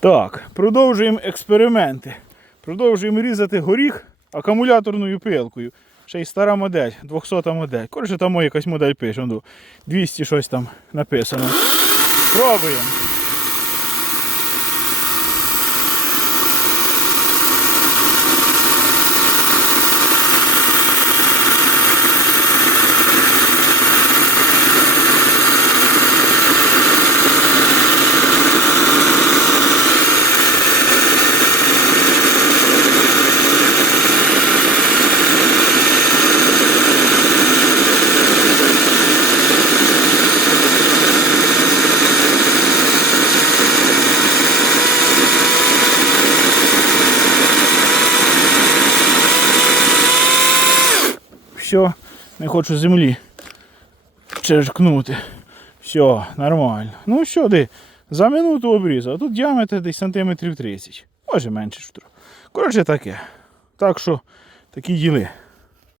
Так, продовжуємо експерименти. Продовжуємо різати горіх акумуляторною пилкою. Ще й стара модель, 200 модель. Коротше, там якась модель пише, ну, 200 щось там написано. Пробуємо. Все, не хочу землі черкнути. Все, нормально. Ну що ти, за минуту обрізав. а Тут діаметр десь сантиметрів 30. Може менше. Коротше таке. Так що такі діли.